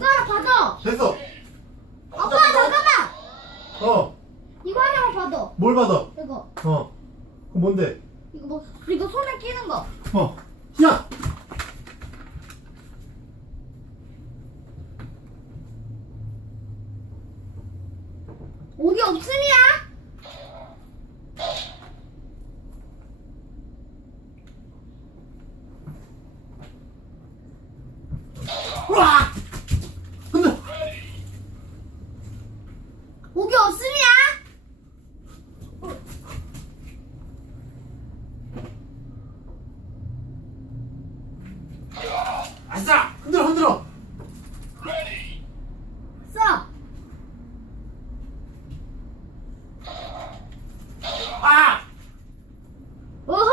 이거 하나 받아. 됐어. 아빠 잠깐만. 어. 이거 하나만 받아. 뭘 받아? 이거 어. 그 뭔데? 이거 뭐 이거 손에 끼는 거. 어. 야. 오기 없음이야. 와! 근데 오기 없음이야. 아싸! 흔들어 흔들어. 써. 아! 오호.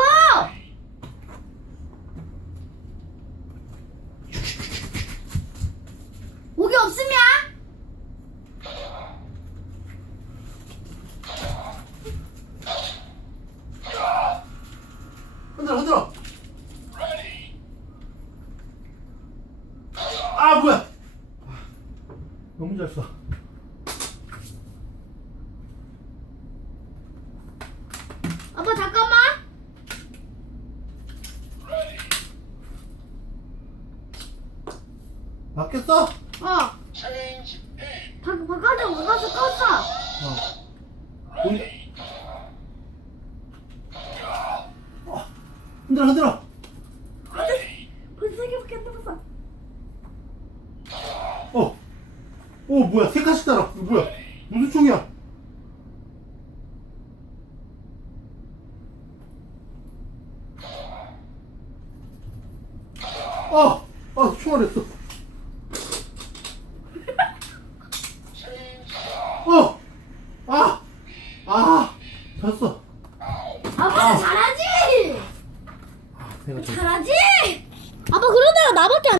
오기 없음이야. 흔들어 흔들어. 아 뭐야? 아, 너무 잘 써. 아빠 잠깐만. 맞겠어? 어. 바, 바깥에 바깥에 껐어. 어. 우리... 어. 흔들어 흔들어. 오 뭐야 세카시 따라 뭐야 무슨 총이야 아! 아 총알했어 어! 아! 아! 잘했어 아빠 아. 잘하지? 아, 내가 잘하지?